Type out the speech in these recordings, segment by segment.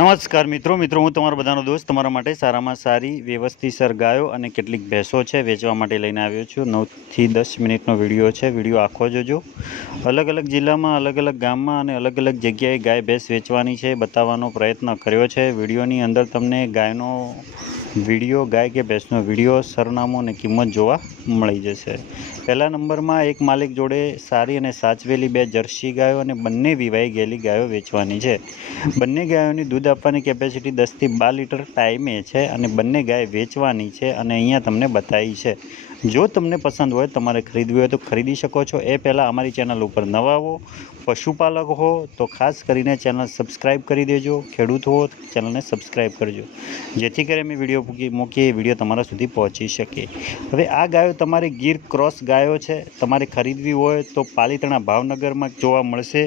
નમસ્કાર મિત્રો હું તમારો બધાનો દોસ્ત તમારા માટે સારામાં સારી વ્યવસ્થિતસર ગાયો અને કેટલીક ભેંસો છે વેચવા માટે લઈને આવ્યો છું। 9 થી 10 મિનિટનો વિડીયો છે। વિડીયો આખો જોજો। અલગ અલગ જિલ્લામાં અલગ અલગ ગામમાં અને અલગ અલગ જગ્યાએ ગાય ભેંસ વેચવાની છે બતાવવાનો પ્રયત્ન કર્યો છે। વિડીયોની અંદર તમને ગાયનો વિડીયો ગાય કે ભેંસનો વિડીયો સરનામું અને કિંમત જોવા મળી જશે। પહેલા નંબરમાં એક માલિક જોડે સારી અને સાચવેલી 2 જર્સી ગાયો અને બંને વિવાઈ ગયેલી ગાયો વેચવાની છે। બંને ગાયોની દૂધ આપવાની કેપેસિટી 10 થી 12 લીટર ટાઈમે છે અને બંને ગાય વેચવાની છે અને અહીંયા તમને બતાવી છે। જો તમને પસંદ હોય તમારે ખરીદવી હોય તો ખરીદી શકો છો। એ પહેલાં અમારી ચેનલ ઉપર નવા હો, પશુપાલક હો તો ખાસ કરીને ચેનલ સબસ્ક્રાઈબ કરી દેજો। ખેડૂત હો તો ચેનલને સબસ્ક્રાઈબ કરજો જેથી કરી અમે વિડીયો મૂકીએ એ વિડીયો તમારા સુધી પહોંચી શકે। હવે આ ગાયો તમારે ગીર ક્રોસ ગાયો છે। તમારે ખરીદવી હોય તો પાલીતાણા ભાવનગરમાં જોવા મળશે।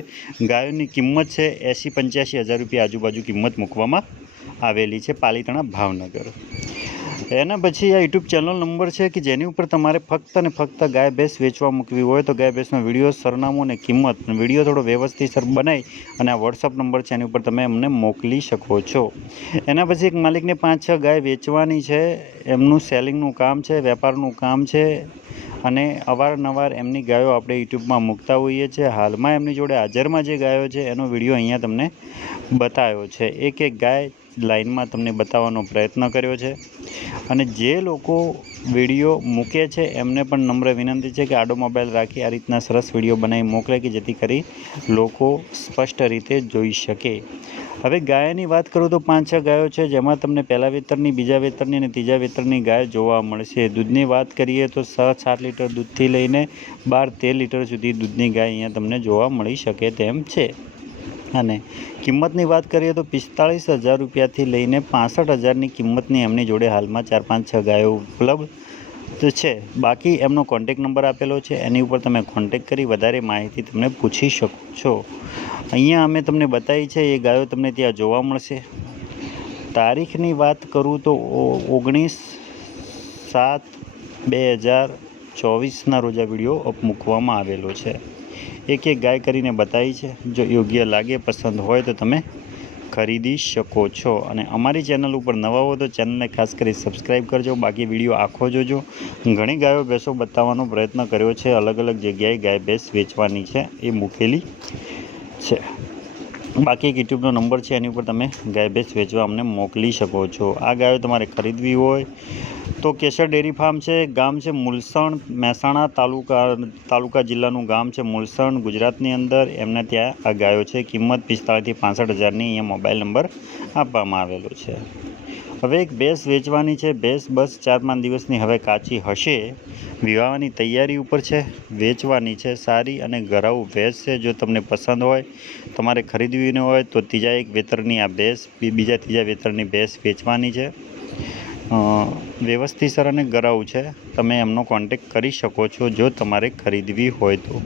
ગાયોની કિંમત છે 80-85 હજાર રૂપિયા આજુબાજુ કિંમત મૂકવામાં આવેલી છે પાલીતાણા ભાવનગર। એના પછી આ યુટ્યુબ ચેનલ નંબર છે કે જેની ઉપર તમારે ફક્ત અને ફક્ત ગાય ભેંસ વેચવા મૂકવી હોય તો ગાય ભેંસનો વિડીયો સરનામું અને કિંમત વિડીયો થોડો વ્યવસ્થિતસર બનાવી અને આ વોટ્સઅપ નંબર છે એની ઉપર તમે અમને મોકલી શકો છો। એના પછી એક માલિકને 5-6 ગાય વેચવાની છે। એમનું સેલિંગનું કામ છે, વેપારનું કામ છે અને અવારનવાર એમની ગાયો આપણે યુટ્યુબમાં મૂકતા હોઈએ છીએ। હાલમાં એમની જોડે હાજરમાં જે ગાયો છે એનો વિડીયો અહીંયા તમને બતાવ્યો છે। એક એક ગાય લાઈનમાં તમને બતાવવાનો પ્રયત્ન કર્યો છે અને જે લોકો વિડીયો મૂકે છે એમને પણ નમ્ર વિનંતી છે કે આડો મોબાઈલ રાખી આ રીતના સરસ વિડીયો બનાવી મોકલે કે જેથી કરી લોકો સ્પષ્ટ રીતે જોઈ શકે। હવે ગાયની વાત કરું તો 5-6 ગાયો છે જેમાં તમને પહેલા વેતરની, બીજા વેતરની અને ત્રીજા વેતરની ગાય જોવા મળશે। દૂધની વાત કરીએ તો 6-7 લીટર દૂધથી લઈને 12-13 લીટર સુધી દૂધની ગાય અહીંયા તમને જોવા મળી શકે તેમ છે। અને કિંમતની વાત કરીએ તો 45,000 રૂપિયાથી લઈને 65,000ની કિંમતની એમની જોડે હાલમાં 4-5-6 ગાયો ઉપલબ્ધ છે। બાકી એમનો કોન્ટેક નંબર આપેલો છે એની ઉપર તમે કોન્ટેક કરી વધારે માહિતી તમને પૂછી શકો છો। અહીંયા અમે તમને બતાવી છે એ ગાયો તમને ત્યાં જોવા મળશે। તારીખની વાત કરું તો 19/7/2024ના રોજ આ વિડીયો મૂકવામાં આવેલો છે। એક એક ગાય કરીને બતાવી છે। જો યોગ્ય લાગે, પસંદ હોય તો તમે ખરીદી શકો છો અને અમારી ચેનલ ઉપર નવા હો તો ચેનલને ખાસ કરી સબસ્ક્રાઈબ કરજો। બાકી વિડીયો આખો જોજો। ઘણી ગાયો ભેંસો બતાવવાનો પ્રયત્ન કર્યો છે। અલગ અલગ જગ્યાએ ગાય ભેંસ વેચવાની છે એ મૂકેલી છે। બાકી એક યુટ્યુબનો નંબર છે એની ઉપર તમે ગાય ભેંસ વેચવા અમને મોકલી શકો છો। આ ગાયો તમારે ખરીદવી હોય તો કેસર ડેરી ફાર્મ છે, ગામ છે મુલસણ, મહેસાણા તાલુકા જિલ્લાનું ગામ છે મુલસણ, ગુજરાતની અંદર। એમને ત્યાં આ ગાયો છે। કિંમત 45,000 થી 65,000ની અહીંયા મોબાઈલ નંબર આપવામાં આવેલો છે। હવે એક ભેંસ વેચવાની છે। ભેંસ બસ 4-5 દિવસની હવે કાચી હશે, વિવાહની તૈયારી ઉપર છે, વેચવાની છે। સારી અને ઘરાઉ ભેંસ છે। જો તમને પસંદ હોય, તમારે ખરીદવી ન હોય તો ત્રીજા એક વેતરની આ ભેંસ, બીજા ત્રીજા વેતરની ભેંસ વેચવાની છે। વ્યવસ્થિતસર અને ગરાઉ છે। તમે એમનો કોન્ટેક કરી શકો છો જો તમારે ખરીદવી હોય તો।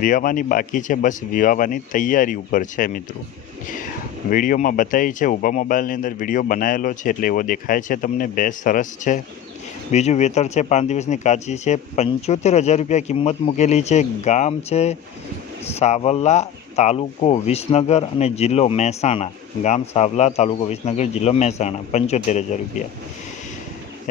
વિવાહવાની બાકી છે, બસ વિવાહવાની તૈયારી ઉપર છે મિત્રો। વિડીયોમાં બતાવી છે, ઊભા મોબાઈલની અંદર વિડીયો બનાવેલો છે એટલે એવો દેખાય છે તમને। ભેંસ સરસ છે। બીજું વેતર છે, 5 દિવસની કાચી છે। 75,000 રૂપિયા કિંમત મૂકેલી છે। ગામ છે સાવલા, તાલુકો વિસનગર અને જિલ્લો મહેસાણા। ગામ સાવલા, તાલુકો વિસનગર, જિલ્લો મહેસાણા। 75,000 રૂપિયા।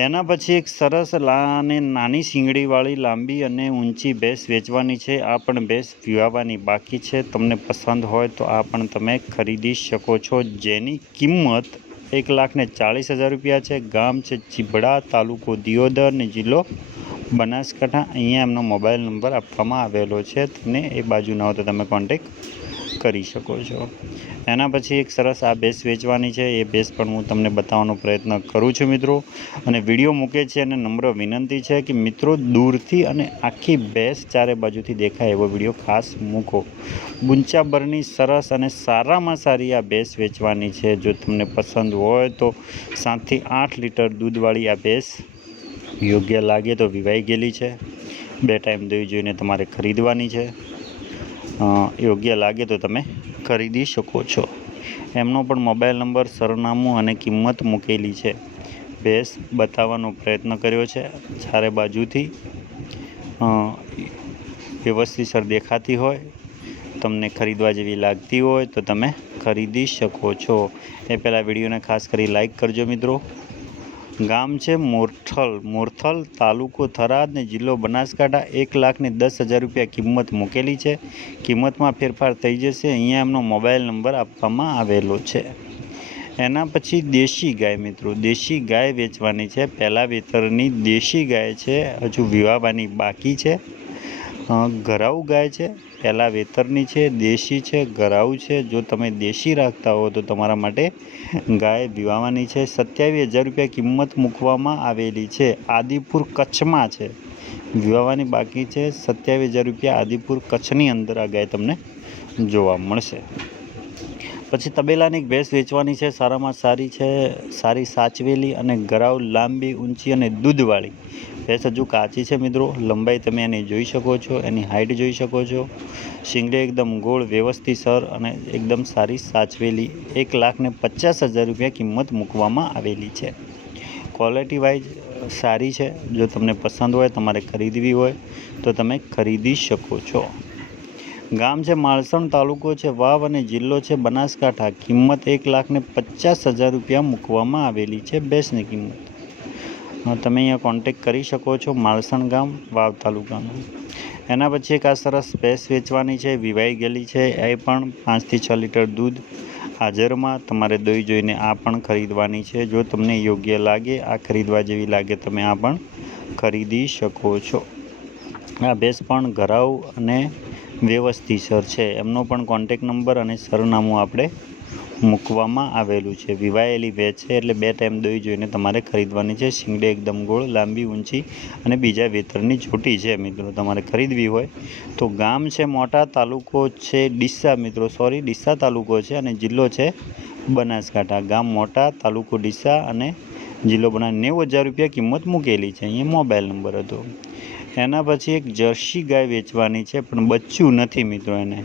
એના પછી એક સરસ અને નાની શીંગડીવાળી લાંબી અને ઊંચી ભેંસ વેચવાની છે। આ પણ ભેંસ વિવાહવાની બાકી છે। તમને પસંદ હોય તો આ પણ તમે ખરીદી શકો છો જેની કિંમત 1,40,000 રૂપિયા છે। ગામ છે ચીભડા, તાલુકો દિયોદર અને જિલ્લો બનાસકાંઠા। અહીંયા એમનો મોબાઈલ નંબર આપવામાં આવેલો છે। તમને એ બાજુ ના હોય તો તમે કોન્ટેક કરી શકો છો। એના પછી એક સરસ આ ભેંસ વેચવાની છે। એ ભેંસ પણ હું તમને બતાવવાનો પ્રયત્ન કરું છું મિત્રો। અને વિડીયો મૂકે છે અને નમ્ર વિનંતી છે કે મિત્રો દૂરથી અને આખી ભેંસ ચારે બાજુથી દેખાય એવો વિડીયો ખાસ મૂકો। બુંચાબરની સરસ અને સારામાં સારી આ ભેંસ વેચવાની છે। જો તમને પસંદ હોય તો 7 થી 8 લીટર દૂધવાળી આ ભેંસ યોગ્ય લાગે તો વિવાઈ ગયેલી છે। 2 ટાઈમ દોઈ જોઈને તમારે ખરીદવાની છે। યોગ્ય લાગે તો તમે ખરીદી શકો છો। એમનો પણ મોબાઈલ નંબર, સરનામું અને કિંમત મૂકેલી છે। ભેંસ બતાવવાનો પ્રયત્ન કર્યો છે। ચારે બાજુથી વ્યવસ્થિતસર દેખાતી હોય, તમને ખરીદવા જેવી લાગતી હોય તો તમે ખરીદી શકો છો. એ પહેલાં વિડીયોને ખાસ કરી લાઈક કરજો મિત્રો. ગામ છે મોરથલ, તાલુકો થરાદ ને જિલ્લો બનાસકાંઠા. 1,10,000 રૂપિયા કિંમત મૂકેલી છે. કિંમતમાં ફેરફાર થઈ જશે. અહીંયા એમનો મોબાઈલ નંબર આપવામાં આવેલો છે. એના પછી દેશી ગાય મિત્રો, દેશી ગાય વેચવાની છે. પહેલાં વેતરની દેશી ગાય છે, હજુ વિવાહવાની બાકી છે. ઘરાઉ ગાય છે, પહેલાં વેતરની છે, દેશી છે, ઘરાઉ છે. જો તમે દેશી રાખતા હો તો તમારા માટે ગાય વિવાહવાની છે. 27,000 રૂપિયા કિંમત મૂકવામાં આવેલી છે. આદિપુર કચ્છમાં છે, વિવાહવાની બાકી છે. 27,000 રૂપિયા આદિપુર કચ્છની અંદર આ ગાય તમને જોવા મળશે. પછી તબેલાની એક ભેંસ વેચવાની છે. સારામાં સારી છે, સારી સાચવેલી અને ઘરાઉ, લાંબી, ઊંચી અને દૂધવાળી ભેંસ હજુ કાચી છે મિત્રો. લંબાઈ તમે એની જોઈ શકો છો, એની હાઇટ જોઈ શકો છો. શીંગડે એકદમ ગોળ, વ્યવસ્થિત સર અને એકદમ સારી સાચવેલી. 1,50,000 રૂપિયા કિંમત મૂકવામાં આવેલી છે. ક્વોલિટી વાઇઝ સારી છે. જો તમને પસંદ હોય, તમારે ખરીદવી હોય તો તમે ખરીદી શકો છો. ગામ છે માળસણ, તાલુકો છે વાવ અને જિલ્લો છે બનાસકાંઠા. કિંમત 1,50,000 રૂપિયા મૂકવામાં આવેલી છે ભેંસની કિંમત. તમે અહીંયા કોન્ટેક કરી શકો છો. માળસણ ગામ, વાવ તાલુકાનું. એના પછી એક આ સરસ ભેંસ વેચવાની છે, વિવાઈ ગયેલી છે. એ પણ 5 થી 6 લીટર દૂધ હાજરમાં. તમારે દોઈ જોઈને આ પણ ખરીદવાની છે. જો તમને યોગ્ય લાગે, આ ખરીદવા જેવી લાગે, તમે આ પણ ખરીદી શકો છો. આ ભેંસ પણ ઘરાઉ અને વ્યવસ્થિત સર છે. એમનો પણ કોન્ટેક નંબર અને સરનામું આપણે મૂકવામાં આવેલું છે. વિવાયેલી ભેંસ છે એટલે 2 ટાઈમ દોઈ જોઈને તમારે ખરીદવાની છે. શીંગડે એકદમ ગોળ, લાંબી, ઊંચી અને બીજા વેતરની જોટી છે મિત્રો. તમારે ખરીદવી હોય તો ગામ છે મોટા, તાલુકો છે ડીસા મિત્રો, ડીસા તાલુકો છે અને જિલ્લો છે બનાસકાંઠા. ગામ મોટા, તાલુકો ડીસા અને જિલ્લો બનાસ. 90,000 રૂપિયા કિંમત મૂકેલી છે. અહીંયા મોબાઈલ નંબર હતો. એના પછી એક જર્સી ગાય વેચવાની છે, પણ બચ્ચું નથી મિત્રો. એને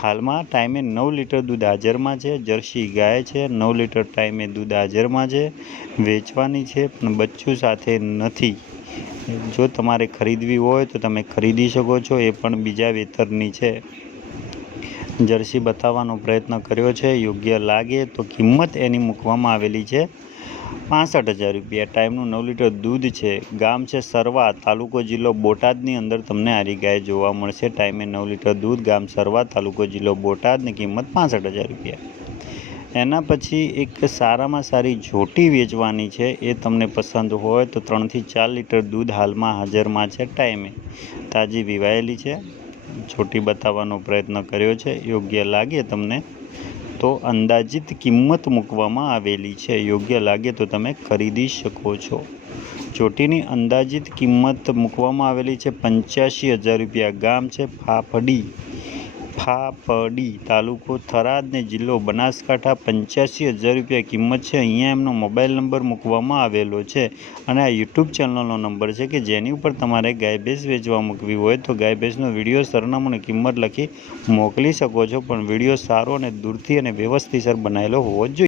હાલમાં ટાઈમે 9 લીટર દૂધ હાજરમાં છે. જર્સી ગાય છે, 9 લીટર ટાઈમે દૂધ હાજરમાં છે. વેચવાની છે, પણ બચ્ચું સાથે નથી. જો તમારે ખરીદવી હોય તો તમે ખરીદી શકો છો. એ પણ બીજા વેતરની છે. જર્સી બતાવવાનો પ્રયત્ન કર્યો છે. યોગ્ય લાગે તો કિંમત એની મૂકવામાં આવેલી છે 65,000 રૂપિયા. ટાઈમનું 9 લીટર દૂધ છે. ગામ છે સરવા, તાલુકો જિલ્લો બોટાદની અંદર તમને આરી ગાય જોવા મળશે. ટાઈમે 9 લીટર દૂધ. ગામ સરવા, તાલુકો જિલ્લો બોટાદની કિંમત 65,000 રૂપિયા. એના પછી એક સારામાં સારી જોટી વેચવાની છે. એ તમને પસંદ હોય તો 3 થી 4 લીટર દૂધ હાલમાં હાજરમાં છે. ટાઈમે તાજી વિવાયેલી છે. જોટી બતાવવાનો પ્રયત્ન કર્યો છે. યોગ્ય લાગે તમને તો અંદાજિત કિંમત મૂકવામાં આવેલી છે. યોગ્ય લાગે તો તમે ખરીદી શકો છો. ચોટીની અંદાજિત કિંમત મૂકવામાં આવેલી છે 85,000 રૂપિયા. ગામ છે ફાફડી, તાલુકો થરાદ ને જિલ્લો બનાસકાંઠા. 85,000 રૂપિયા કિંમત છે. અહીંયા એમનો મોબાઈલ નંબર મૂકવામાં આવેલો છે અને આ યુટ્યુબ ચેનલનો નંબર છે કે જેની ઉપર તમારે ગાય ભેંસ વેચવા મૂકવી હોય તો ગાય ભેંસનો વિડીયો, સરનામું અને કિંમત લખી મોકલી શકો છો. પણ વિડીયો સારો અને દૂરથી અને વ્યવસ્થિત બનાવેલો હોવો જોઈએ.